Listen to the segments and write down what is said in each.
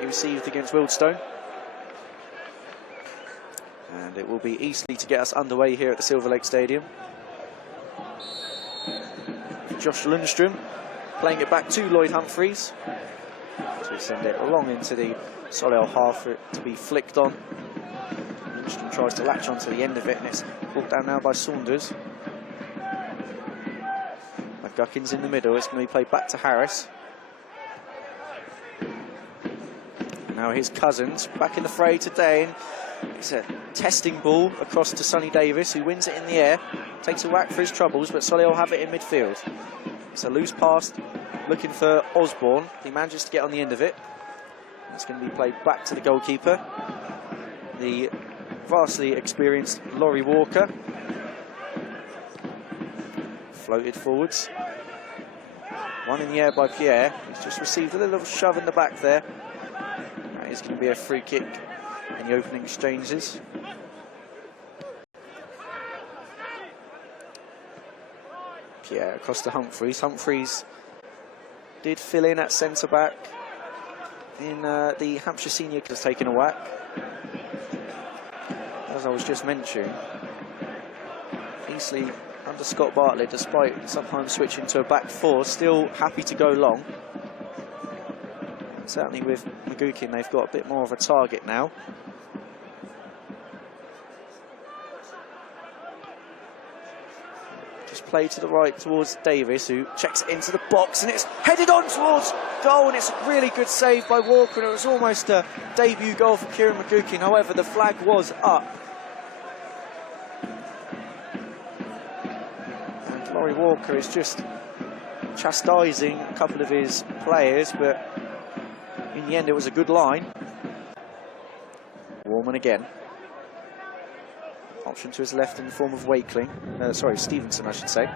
he received against Wildstone. And it will be Eastleigh to get us underway here at the Silver Lake Stadium. Josh Lundstrom playing it back to Lloyd Humphreys to send it along into the Solihull half for it to be flicked on. Lundstrom tries to latch onto the end of it, and it's brought down now by Saunders. McGuckin's in the middle. It's going to be played back to Harris. And now his Cousins back in the fray today. And it's a testing ball across to Sonny Davis, who wins it in the air, takes a whack for his troubles, but Solihull have it in midfield. It's a loose pass looking for Osborne. He manages to get on the end of it. It's going to be played back to the goalkeeper, the vastly experienced Laurie Walker. Floated forwards. One in the air by Pierre. He's just received a little shove in the back there. That is going to be a free kick in the opening exchanges. Pierre across to Humphreys. Humphreys did fill in at centre-back in the Hampshire Senior has taken a whack. As I was just mentioning, Eastleigh under Scott Bartlett, despite sometimes switching to a back four, still happy to go long. Certainly with McGuckin, they've got a bit more of a target now. Just play to the right towards Davis, who checks it into the box, and it's headed on towards goal, and it's a really good save by Walker, and it was almost a debut goal for Kieran McGuckin. However, the flag was up. And Laurie Walker is just chastising a couple of his players, but in the end it was a good line. Warman again. Option to his left in the form of Wakeling. Sorry, Stevenson, I should say.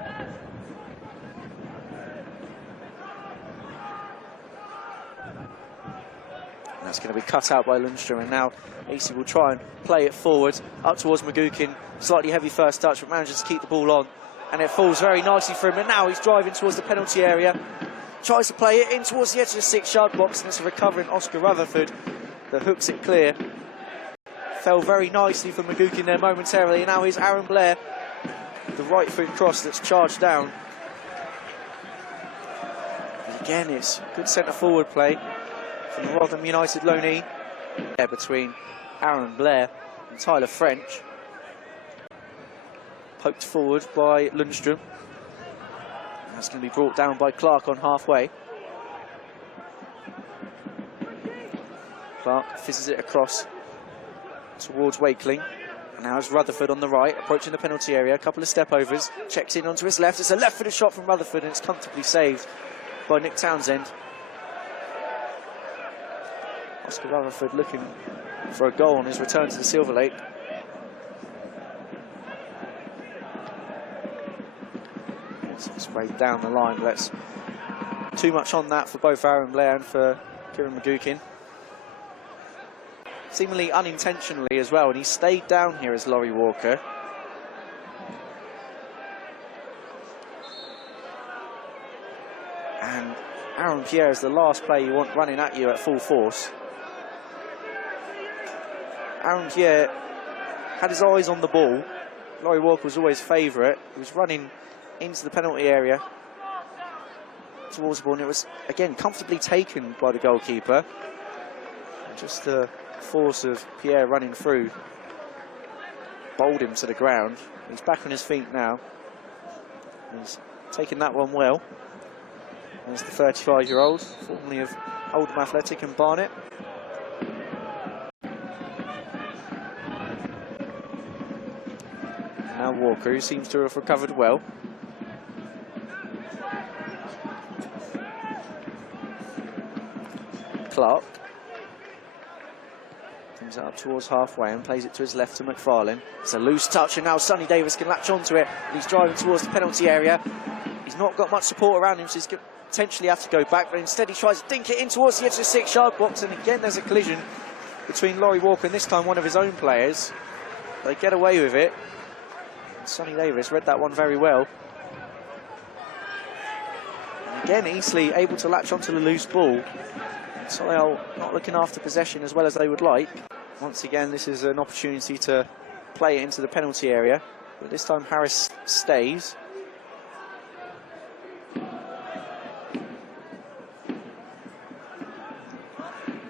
And that's going to be cut out by Lundstrom, and now Eastleigh will try and play it forward, up towards McGuckin. Slightly heavy first touch, but manages to keep the ball on, and it falls very nicely for him, and now he's driving towards the penalty area. Tries to play it in towards the edge of the 6-yard box, and it's a recovering Oscar Rutherford that hooks it clear. Fell very nicely for McGuckin there momentarily, and now here's Aaron Blair, the right foot cross that's charged down. And again, it's good centre forward play from the Rotherham United loanee there between Aaron Blair and Tyler French. Poked forward by Lundstrom. That's going to be brought down by Clark on halfway. Clark fizzes it across towards Wakeling. And now it's Rutherford on the right, approaching the penalty area. A couple of step overs, checks in onto his left. It's a left-footed shot from Rutherford, and it's comfortably saved by Nick Townsend. Oscar Rutherford looking for a goal on his return to the Silver Lake. Sprayed down the line, but that's too much on that for both Aaron Blair and for Kieran McGuckin. Seemingly unintentionally as well, and he stayed down here as Laurie Walker. And Aaron Pierre is the last player you want running at you at full force. Aaron Pierre had his eyes on the ball. Laurie Walker was always favourite. He was running into the penalty area towards the ball, and it was again comfortably taken by the goalkeeper. And just the force of Pierre running through bowled him to the ground. He's back on his feet now. He's taken that one well. There's the 35-year-old, formerly of Oldham Athletic and Barnet. Now Walker, who seems to have recovered well. Clark comes up towards halfway and plays it to his left to McFarlane. It's a loose touch, and now Sonny Davis can latch onto it. He's driving towards the penalty area. He's not got much support around him, so he's going to potentially have to go back, but instead he tries to dink it in towards the edge of the 6-yard box, and again there's a collision between Laurie Walker and this time one of his own players. They get away with it. And Sonny Davis read that one very well. And again, Eastleigh able to latch onto the loose ball. Solihull not looking after possession as well as they would like. Once again, this is an opportunity to play it into the penalty area, but this time Harris stays.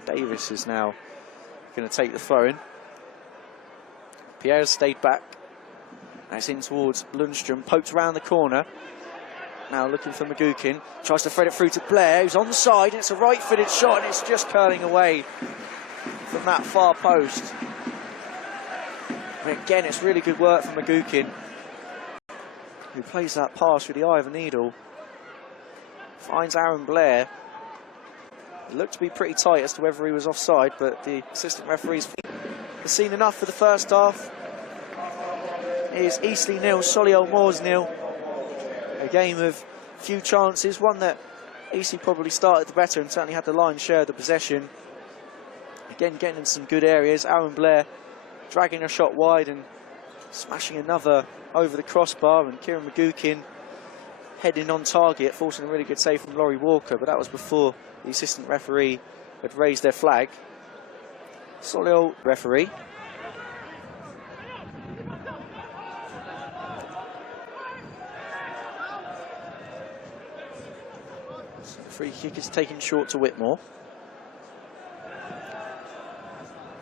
Davis is now going to take the throw in. Pierre has stayed back. That's in towards Lundstrom, poked around the corner. Now looking for McGuckin, tries to thread it through to Blair, who's on the side, and it's a right-footed shot, and it's just curling away from that far post. And again, it's really good work from McGuckin, who plays that pass with the eye of a needle. Finds Aaron Blair. It looked to be pretty tight as to whether he was offside, but the assistant referee's has seen enough for the first half. Here's Eastleigh 0, Solihull Moors 0. A game of few chances, one that Eastleigh probably started the better and certainly had the lion's share of the possession. Again, getting in some good areas. Aaron Blair dragging a shot wide and smashing another over the crossbar, and Kieran McGuckin heading on target, forcing a really good save from Laurie Walker, but that was before the assistant referee had raised their flag. Solihull referee. So the free kick is taken short to Whitmore,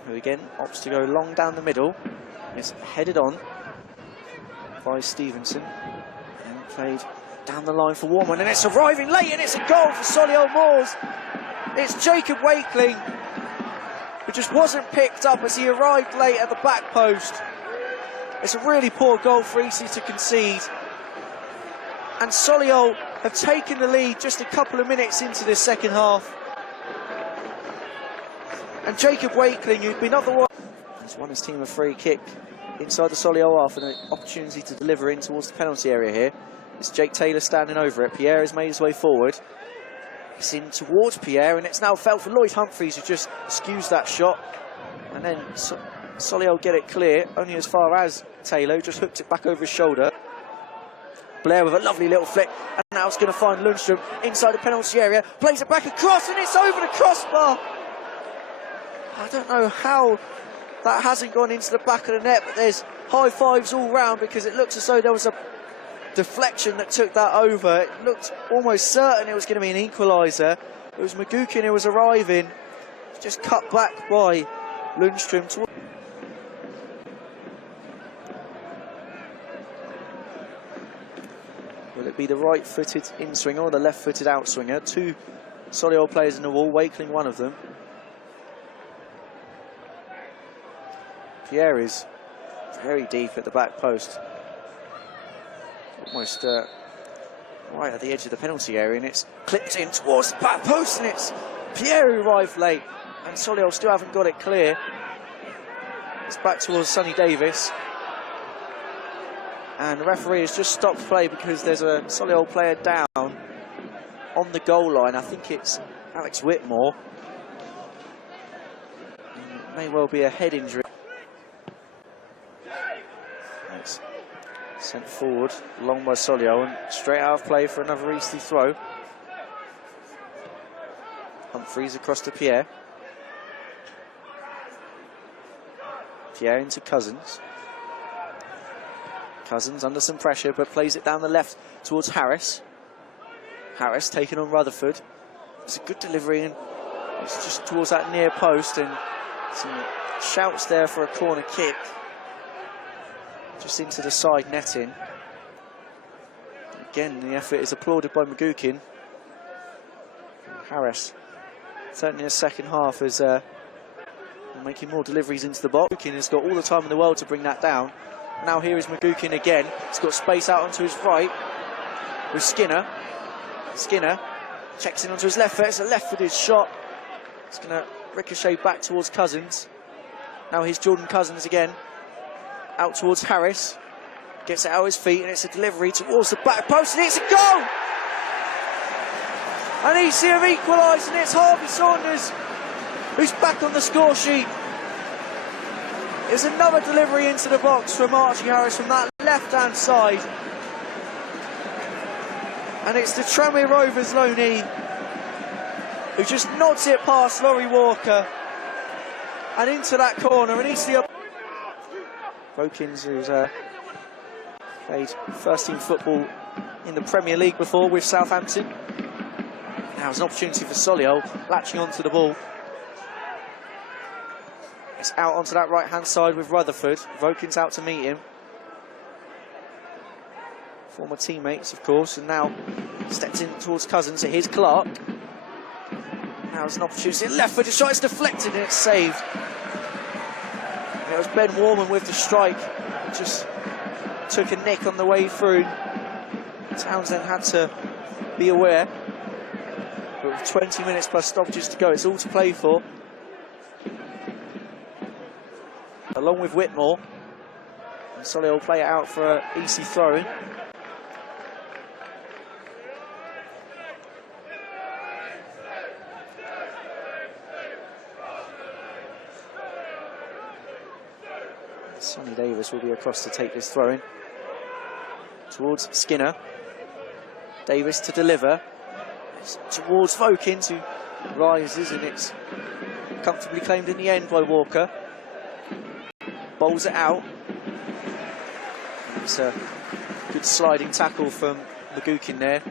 who again opts to go long down the middle. It's headed on by Stevenson and played down the line for Warman, and it's arriving late, and it's a goal for Solihull Moors. It's Jacob Wakeling, who just wasn't picked up as he arrived late at the back post. It's a really poor goal for Eastleigh to concede, and Solihull have taken the lead just a couple of minutes into this second half. And Jacob Wakeling, who'd been otherwise, has won his team a free kick inside the Solihull half, and an opportunity to deliver in towards the penalty area here. It's Jake Taylor standing over it. Pierre has made his way forward. It's in towards Pierre, and it's now fell for Lloyd Humphreys, who just skews that shot. And then Solihull get it clear, only as far as Taylor, who just hooked it back over his shoulder. Blair with a lovely little flick, and now it's going to find Lundstrom inside the penalty area. Plays it back across, and it's over the crossbar. I don't know how that hasn't gone into the back of the net, but there's high fives all round, because it looks as though there was a deflection that took that over. It looked almost certain it was going to be an equaliser. It was McGuckin who was arriving, just cut back by Lundstrom. Will it be the right-footed in-swinger or the left-footed out-swinger? Two Solihull players in the wall, Wakeling one of them. Pierre is very deep at the back post, almost right at the edge of the penalty area, and it's clipped in towards the back post, and it's Pierre who arrived late, and Solihull still haven't got it clear. It's back towards Sonny Davis, and the referee has just stopped play because there's a Solihull player down on the goal line. I think it's Alex Whitmore. It may well be a head injury. It's sent forward, long by Solihull, and straight out of play for another Eastleigh throw. Humphreys across to Pierre. Pierre into Cousins. Cousins under some pressure, but plays it down the left towards Harris. Harris taking on Rutherford. It's a good delivery, and it's just towards that near post, and some shouts there for a corner kick. Just into the side netting. Again, the effort is applauded by McGuckin. Harris, certainly in the second half, is making more deliveries into the box. McGuckin has got all the time in the world to bring that down. Now here is McGuckin again. He's got space out onto his right with Skinner. Skinner checks in onto his left foot. It's a left-footed shot. It's going to ricochet back towards Cousins. Now here's Jordan Cousins again. Out towards Harris. Gets it out of his feet, and it's a delivery towards the back post, and it's a goal! And Eastleigh have equalised, and it's Harvey Saunders who's back on the score sheet. There's another delivery into the box from Archie Harris from that left-hand side. And it's the Tranmere Rovers loanee who just nods it past Laurie Walker and into that corner, and Eastleigh. Vokins, who's played first-team football in the Premier League before with Southampton. Now it's an opportunity for Solihull, latching onto the ball. It's out onto that right-hand side with Rutherford. Vokins out to meet him. Former teammates, of course, and now stepped in towards Cousins. So here's Clark. Now it's an opportunity. Left-footed shot, it's deflected and it's saved. And it was Ben Warman with the strike. Just took a nick on the way through. Townsend had to be aware. But with 20 minutes plus stoppages to go, it's all to play for. Along with Whitmore. And Solihull will play it out for an easy throw-in. Sonny Davis will be across to take this throw-in. Towards Skinner. Davis to deliver. It's towards Vokins, who rises, and it's comfortably claimed in the end by Walker. Bowls it out. It's a good sliding tackle from Magookin there.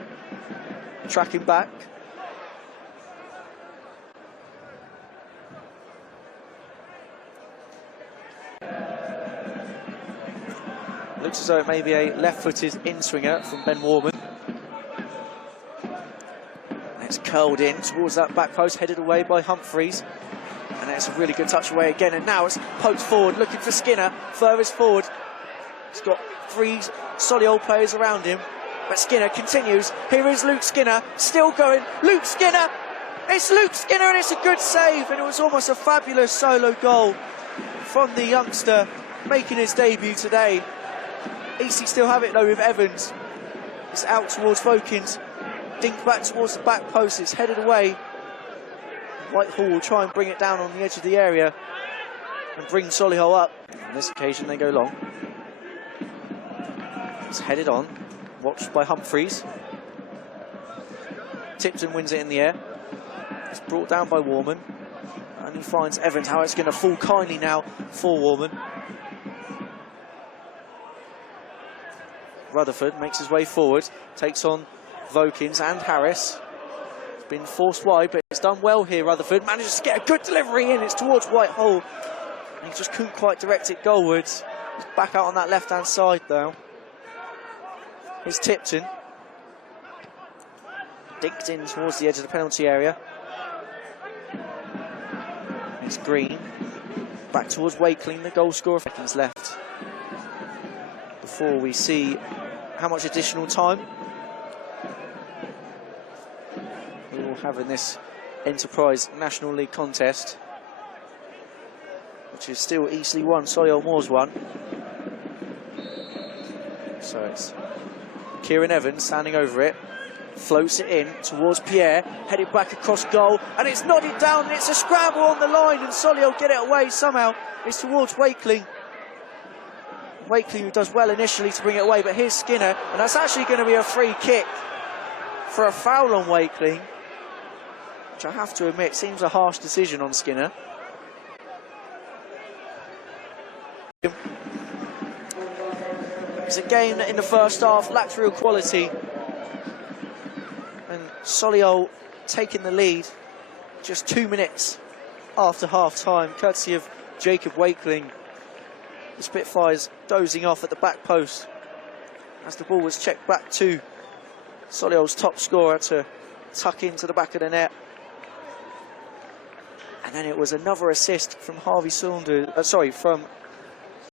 Tracking back. Looks as though it may be a left-footed in-swinger from Ben Warman. It's curled in towards that back post, headed away by Humphreys. And it's a really good touch away again. And now it's poked forward, looking for Skinner, furthest forward. He's got three Solihull players around him. But Skinner continues. Here is Luke Skinner, still going. Luke Skinner! It's Luke Skinner, and it's a good save. And it was almost a fabulous solo goal from the youngster making his debut today. Eastleigh still have it though with Evans. It's out towards Vokins. Dinked back towards the back post. It's headed away. Whitehall will try and bring it down on the edge of the area and bring Solihull up. On this occasion they go long. It's headed on. Watched by Humphreys. Tipton wins it in the air. It's brought down by Warman. And he finds Evans. How it's going to fall kindly now for Warman. Rutherford makes his way forward, takes on Vokins and Harris. It's been forced wide, but it's done well here. Rutherford manages to get a good delivery in. It's towards Whitehall. And he just couldn't quite direct it goalwards. He's back out on that left-hand side though. Here's Tipton. Dinked in towards the edge of the penalty area. It's Green. Back towards Wakeling, the goal scorer. Seconds left before we see how much additional time we will have in this Enterprise National League contest, which is still Eastleigh 1, Solihull Moors 1. So it's Kieran Evans standing over it, floats it in towards Pierre, headed back across goal, and it's nodded down, and it's a scramble on the line, and Solihull get it away somehow. It's towards Wakeling. Wakeling, who does well initially to bring it away, but here's Skinner, and that's actually going to be a free kick for a foul on Wakeling, which I have to admit seems a harsh decision on Skinner. It's a game that in the first half lacked real quality, and Solihull taking the lead just 2 minutes after half-time, courtesy of Jacob Wakeling. The Spitfires dozing off at the back post as the ball was checked back to Solihull's top scorer to tuck into the back of the net. And then it was another assist from from